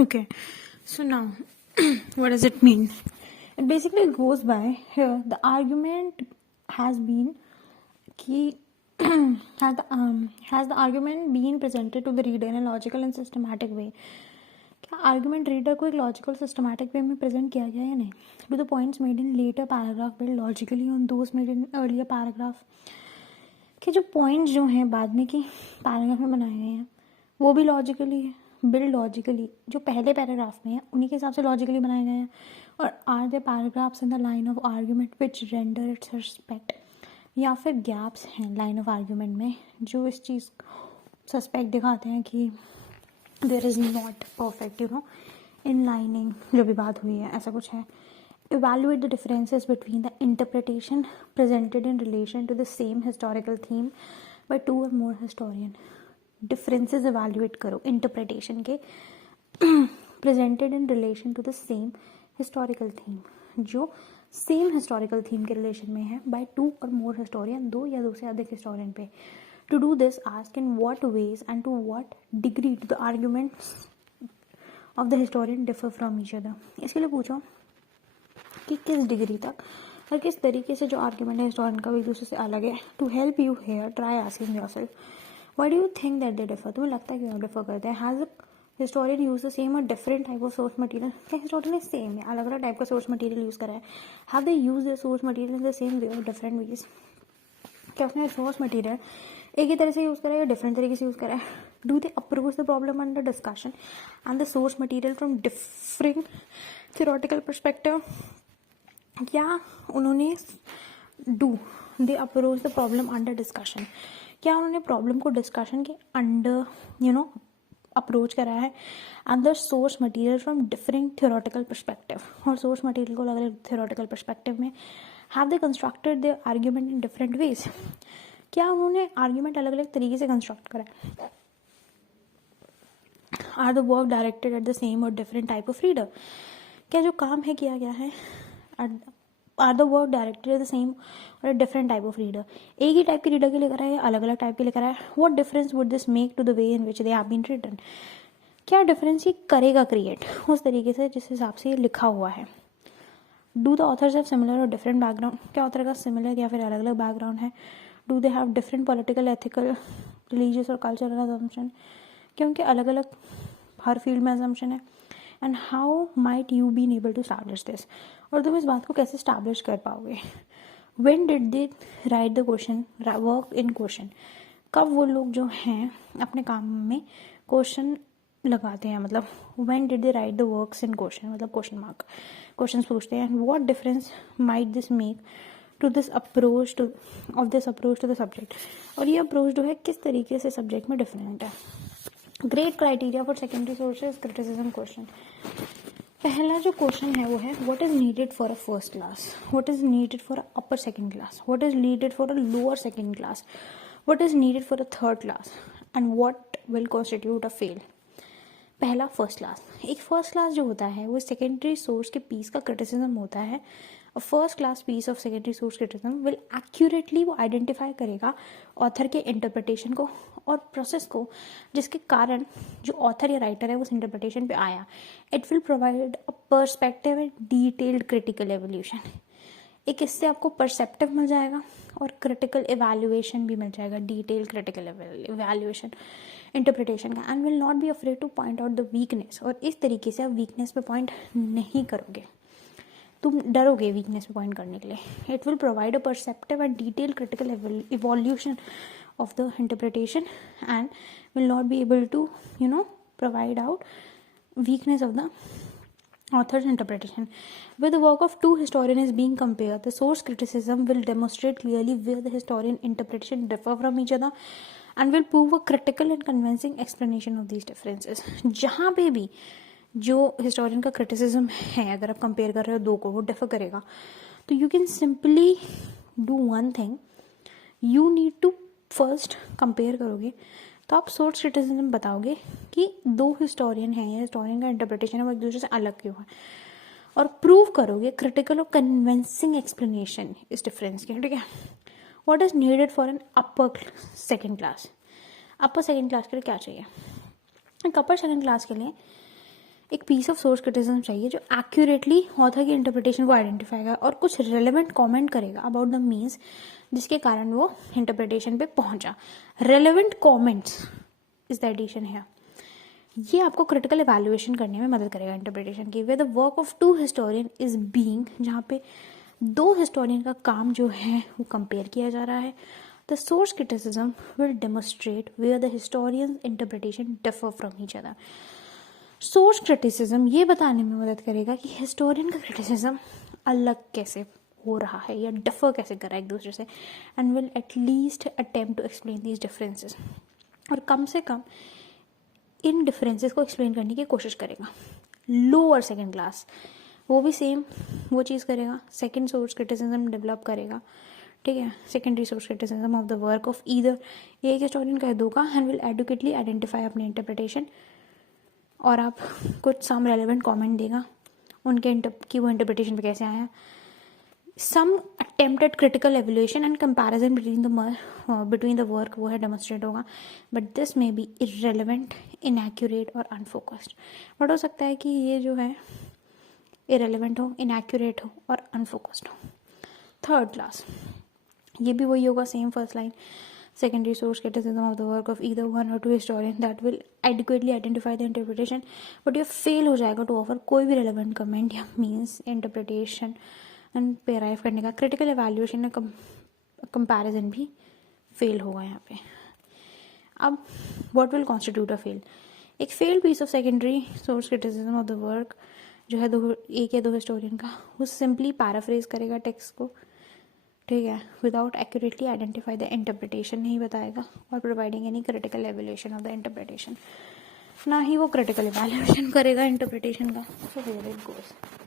Okay, so now what does it mean? It basically goes by here the argument has been key has the argument been presented to the reader in a logical and systematic way. क्या argument reader को एक logical systematic way में present किया गया या नहीं? Do the points made in later paragraph build logically on those made in earlier paragraph? कि जो पॉइंट्स जो हैं बाद में कि पैराग्राफ में बनाए गए हैं वो भी लॉजिकली है, बिल्ड लॉजिकली जो पहले पैराग्राफ में है उन्हीं के हिसाब से लॉजिकली बनाए गए हैं. और are the paragraphs in the line of argument which render its respect, या फिर गैप्स हैं लाइन ऑफ आर्ग्यूमेंट में जो इस चीज़ सस्पेक्ट दिखाते हैं कि there is not perfect in lining जो भी बात हुई है, ऐसा कुछ है. Evaluate the differences between the interpretation presented in relation to the same historical theme by two or more historian. Differences evaluate करो interpretation के presented in relation to the same historical theme, जो same historical theme के relation में है by two or more historian, दो या दो से अधिक historian पे. To do this, ask in what ways and to what degree do the arguments of the historian differ from each other. इसके लिए पूछो कि किस डिग्री तक और किस तरीके से जो आर्ग्यूमेंट है हिस्टोरियन का एक दूसरे से अलग है. To help you here try asking yourself why do you think that they differ. तुम्हें लगता है कि वो डिफर करते हैं. Has historian use the same और different type of source material. क्या हिस्टोरियन ने सेम है अलग अलग टाइप का सोर्स मटेरियल यूज करा है? Have they use the source material in the same way और डिफरेंट वेज? क्या उसने सोर्स मटेरियल एक ही तरह से यूज करा है या डिफरेंट तरीके से यूज करा है? Do they approach the problem under discussion and the source material from different theoretical perspective? क्या उन्होंने do they approach the problem under discussion, क्या उन्होंने प्रॉब्लम को डिस्कशन के अंडर अप्रोच करा है and the source material from different theoretical perspective, और source material को अलग अलग थियोरेटिकल पर्सपेक्टिव में have they constructed the argument in different ways, क्या उन्होंने आर्ग्यूमेंट अलग अलग तरीके से कंस्ट्रक्ट करा है? Are the work directed at the same और डिफरेंट टाइप ऑफ रीडर, क्या जो काम है किया गया है are the work directed the same और डिफरेंट टाइप ऑफ रीडर, एक ही टाइप के रीडर के लिए करा है या अलग अलग टाइप के लिए करा है? What difference would this make to the way in which they have been written, क्या डिफरेंस ये करेगा क्रिएट उस तरीके से जिस हिसाब से ये लिखा हुआ है? Do the authors have similar or different background, क्या ऑथर का सिमिलर या फिर अलग अलग बैकग्राउंड है? Do they have different political ethical religious or cultural assumption, क्योंकि अलग अलग हर फील्ड में अजम्पशन है? And how might you been able to establish this, और तुम इस बात को कैसे स्टैब्लिश कर पाओगे? When did they write the question work in question, कब वो लोग जो हैं अपने काम में क्वेश्चन लगाते हैं, मतलब when did they write the works in question, मतलब क्वेश्चन मार्क क्वेश्चन पूछते हैं. And what difference might this make to this approach to the subject, और ये अप्रोच जो है किस तरीके से सब्जेक्ट में डिफरेंट है? Great criteria for secondary sources criticism question. पहला जो क्वेश्चन है वो है what is needed for a first class, what is needed for a upper second class, what is needed for a lower second class, what is needed for a third class, and what will constitute a fail. पहला first class, एक first class जो होता है वो secondary source के piece का criticism होता है. A first class piece of secondary source criticism will accurately वो आइडेंटिफाई करेगा ऑथर के इंटरप्रिटेशन को और प्रोसेस को जिसके कारण जो ऑथर या राइटर है उस इंटरप्रिटेशन पे आया. It will provide a perspective and detailed critical evolution, एक इससे आपको परसेप्टिव मिल जाएगा और क्रिटिकल एवैल्यूएशन भी मिल जाएगा, डिटेल क्रिटिकल एवैल्यूएशन इंटरप्रिटेशन का. And will not be afraid two point out the weakness, और इस तरीके से आप वीकनेस पे पॉइंट नहीं करोगे, तुम डरोगे वीकनेस पे पॉइंट करने के लिए. It will provide a perceptive and detail critical evolution of the interpretation and will not be able to provide out weakness of the author's interpretation. Where the work of two historians is being compared, the source criticism will demonstrate clearly where the historian interpretation differ from each other and will prove a critical and convincing explanation of these differences. जहाँ पे भी जो historian का criticism है अगर आप compare कर रहे हो दो को वो डिफर करेगा तो you can simply do one thing, you need to first compare करोगे तो आप सोर्स क्रिटिसिज्म बताओगे कि दो हिस्टोरियन हैं या हिस्टोरियन का इंटरप्रिटेशन है वो एक दूसरे से अलग क्यों है, और प्रूव करोगे क्रिटिकल और कन्विंसिंग एक्सप्लेनेशन इस डिफरेंस के. ठीक है. What is needed for an upper second class, upper second class के लिए क्या चाहिए? एक अपर सेकेंड क्लास के लिए एक पीस ऑफ सोर्स क्रिटिसिज्म चाहिए जो एक्यूरेटली ऑथर की इंटरप्रिटेशन को आइडेंटिफाई करेगा और कुछ रेलेवेंट कमेंट करेगा अबाउट द मीन्स जिसके कारण वो इंटरप्रिटेशन पे पहुंचा. Relevant comments is the addition है. ये आपको क्रिटिकल एवैल्यूएशन करने में मदद करेगा इंटरप्रिटेशन की. Way the work of two historian is being, जहाँ पे दो हिस्टोरियन का काम जो है वो कंपेयर किया जा रहा है. The source criticism will demonstrate where the historian interpretation differ from each other. Source criticism ये बताने में मदद करेगा कि हिस्टोरियन का क्रिटिसिज्म अलग कैसे हो रहा है या डिफर कैसे कर रहा है एक दूसरे से, and will at least attempt to explain these differences, और कम से कम इन डिफरेंसेस को एक्सप्लेन करने की कोशिश करेगा. लोअर सेकेंड क्लास वो भी सेम वो चीज़ करेगा, सेकेंड सोर्स क्रिटिसिज्म डेवलप करेगा. ठीक है, secondary source criticism of the work of either एक हिस्टोरियन का दो का, एंड विल एडुकेटली आइडेंटिफाई अपनी इंटरप्रिटेशन, और आप कुछ सम रेलेवेंट कमेंट देगा उनके कि वो इंटरप्रिटेशन पे कैसे आया. Some attempted critical evaluation and comparison between the work वो है डेमोन्स्ट्रेट होगा, but this may be irrelevant, inaccurate और अनफोकस्ड. बट हो सकता है कि ये जो है इरेलीवेंट हो, इनएक्यूरेट हो और अनफोकस्ड हो. थर्ड क्लास ये भी वही होगा, same first line. Secondary source criticism of the work of either one or two historian that will adequately identify the interpretation, but ये fail हो जाएगा to offer कोई भी relevant comment या means interpretation and पे arrive करने का. critical evaluation या comparison भी fail होगा यहाँ पे. अब what will constitute a fail? एक failed piece of secondary source criticism of the work जो है एक या दो historian का, वो simply paraphrase करेगा text को, ठीक है, without accurately identify the interpretation नहीं बताएगा, और providing any critical evaluation of the interpretation, ना ही वो क्रिटिकल एवल्यूएशन करेगा इंटरप्रिटेशन का. So here it goes.